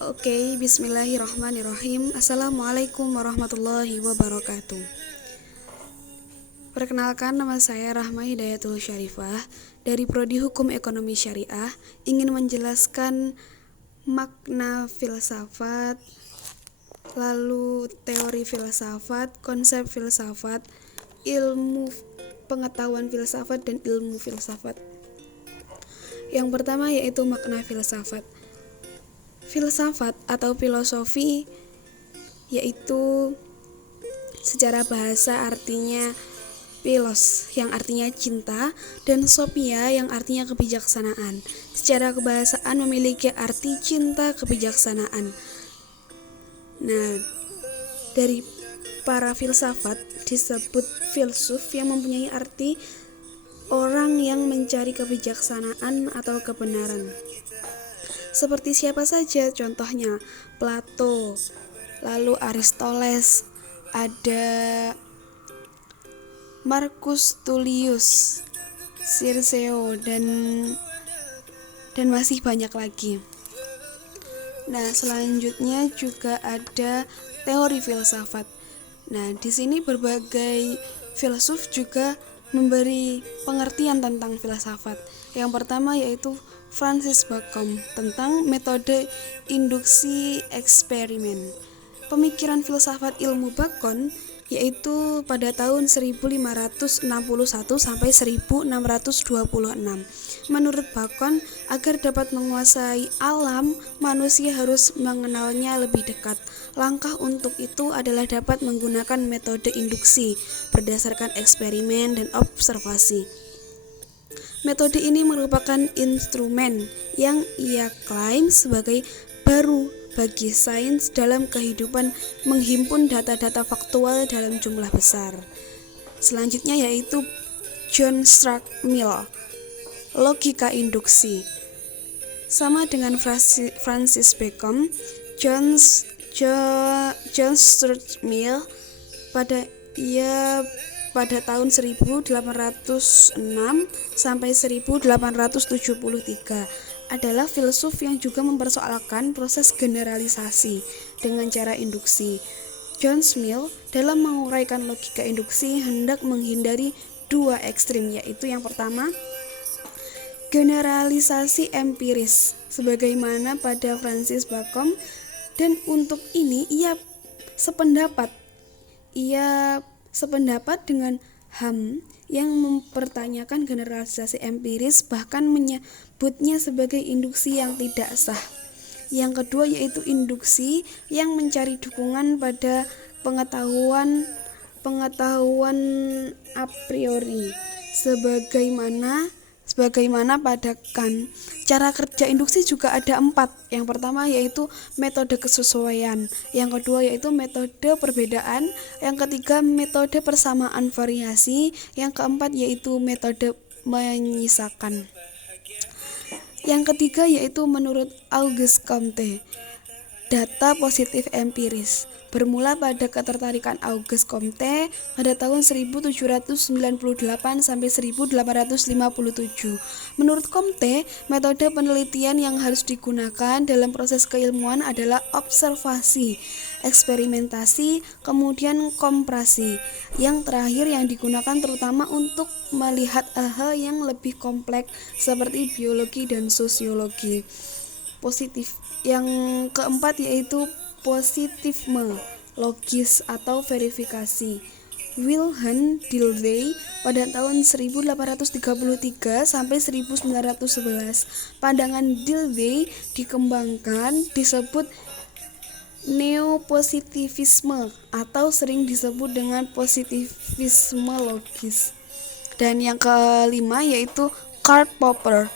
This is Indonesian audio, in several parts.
Oke, bismillahirrahmanirrahim. Assalamualaikum warahmatullahi wabarakatuh. Perkenalkan, nama saya Rahma Hidayatul Syarifah dari Prodi Hukum Ekonomi Syariah. Ingin menjelaskan makna filsafat, lalu teori filsafat, konsep filsafat, ilmu pengetahuan filsafat, dan ilmu filsafat. Yang pertama yaitu makna filsafat. Filsafat atau filosofi yaitu secara bahasa artinya philos yang artinya cinta dan sophia yang artinya kebijaksanaan. Secara kebahasaan memiliki arti cinta kebijaksanaan. Nah, dari para filsafat disebut filsuf yang mempunyai arti orang yang mencari kebijaksanaan atau kebenaran. Seperti siapa saja, contohnya Plato, lalu Aristoteles, ada Marcus Tullius, Cicero, dan masih banyak lagi. Nah, selanjutnya juga ada teori filsafat. Nah, di sini berbagai filsuf juga memberi pengertian tentang filsafat. Yang pertama yaitu Francis Bacon tentang metode induksi eksperimen. Pemikiran filsafat ilmu Bacon yaitu pada tahun 1561 sampai 1626. Menurut Bacon, agar dapat menguasai alam, manusia harus mengenalnya lebih dekat. Langkah untuk itu adalah dapat menggunakan metode induksi berdasarkan eksperimen dan observasi. Metode ini merupakan instrumen yang ia klaim sebagai baru bagi sains dalam kehidupan menghimpun data-data faktual dalam jumlah besar. Selanjutnya yaitu John Stuart Mill, logika induksi. Sama dengan Francis Bacon, John Stuart Mill pada tahun 1806 sampai 1873 adalah filsuf yang juga mempersoalkan proses generalisasi dengan cara induksi. John Mill dalam menguraikan logika induksi hendak menghindari dua ekstrim, yaitu yang pertama generalisasi empiris sebagaimana pada Francis Bacon, dan untuk ini ia sependapat dengan Ham yang mempertanyakan generalisasi empiris, bahkan menyebutnya sebagai induksi yang tidak sah. Yang kedua yaitu induksi yang mencari dukungan pada pengetahuan a priori sebagaimana pada Kant. Cara kerja induksi juga ada 4. Yang pertama yaitu metode kesesuaian, yang kedua yaitu metode perbedaan, yang ketiga metode persamaan variasi, yang keempat yaitu metode menyisakan. Yang ketiga yaitu menurut Auguste Comte, data positif empiris. Bermula pada ketertarikan Auguste Comte pada tahun 1798 sampai 1857. Menurut Comte, metode penelitian yang harus digunakan dalam proses keilmuan adalah observasi, eksperimentasi, kemudian komparasi. Yang terakhir yang digunakan terutama untuk melihat hal-hal yang lebih kompleks seperti biologi dan sosiologi. Positif. Yang keempat yaitu positivisme logis atau verifikasi. Wilhelm Dilthey pada tahun 1833 sampai 1911. Pandangan Dilthey dikembangkan disebut neopositivisme atau sering disebut dengan positivisme logis. Dan yang kelima yaitu Karl Popper,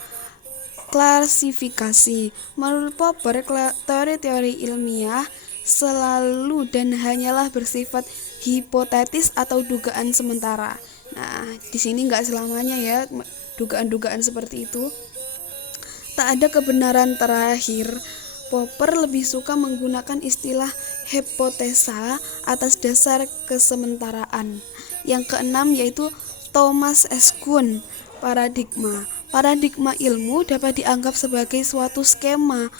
klasifikasi. Menurut Popper, teori-teori ilmiah selalu dan hanyalah bersifat hipotetis atau dugaan sementara. Nah, di sini nggak selamanya ya dugaan-dugaan seperti itu. Tak ada kebenaran terakhir. Popper lebih suka menggunakan istilah hipotesa atas dasar kesementaraan. Yang keenam yaitu Thomas S. Kuhn, paradigma. Paradigma ilmu dapat dianggap sebagai suatu skema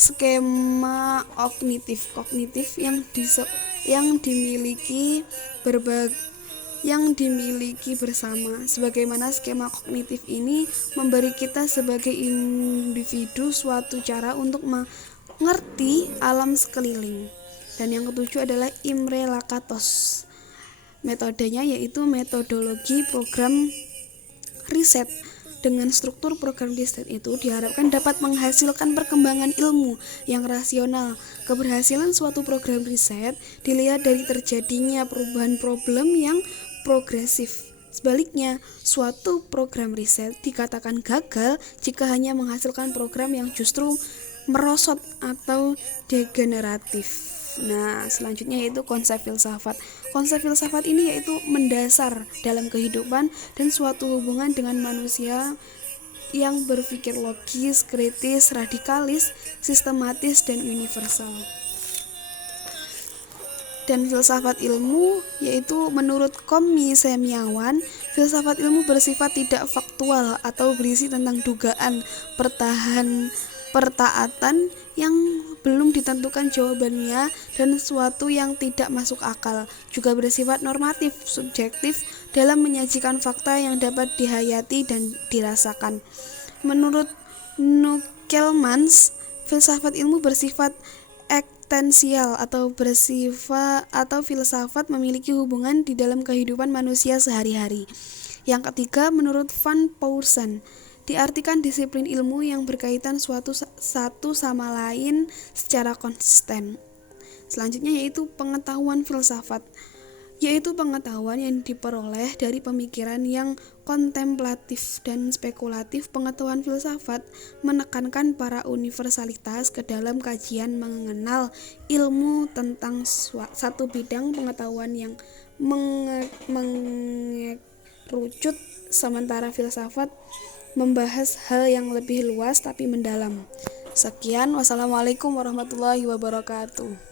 skema kognitif yang dimiliki bersama. Sebagaimana skema kognitif ini memberi kita sebagai individu suatu cara untuk mengerti alam sekeliling. Dan yang ketujuh adalah Imre Lakatos. Metodenya yaitu metodologi program riset. Dengan struktur program riset itu diharapkan dapat menghasilkan perkembangan ilmu yang rasional. Keberhasilan suatu program riset dilihat dari terjadinya perubahan problem yang progresif. Sebaliknya, suatu program riset dikatakan gagal jika hanya menghasilkan program yang justru merosot atau degeneratif. Nah, selanjutnya yaitu konsep filsafat. Konsep filsafat ini yaitu mendasar dalam kehidupan dan suatu hubungan dengan manusia yang berpikir logis, kritis, radikalis, sistematis, dan universal. Dan filsafat ilmu yaitu menurut Kommi Semiawan, filsafat ilmu bersifat tidak faktual atau berisi tentang dugaan pertaatan yang belum ditentukan jawabannya dan sesuatu yang tidak masuk akal. Juga bersifat normatif, subjektif dalam menyajikan fakta yang dapat dihayati dan dirasakan. Menurut Nukelmans, filsafat ilmu bersifat eksistensial atau filsafat memiliki hubungan di dalam kehidupan manusia sehari-hari. Yang ketiga, menurut Van Paulsen, diartikan disiplin ilmu yang berkaitan satu sama lain secara konsisten. Selanjutnya yaitu pengetahuan filsafat, yaitu pengetahuan yang diperoleh dari pemikiran yang kontemplatif dan spekulatif. Pengetahuan filsafat menekankan para universalitas ke dalam kajian mengenal ilmu tentang satu bidang pengetahuan yang mengerucut, sementara filsafat membahas hal yang lebih luas tapi mendalam. Sekian, wassalamualaikum warahmatullahi wabarakatuh.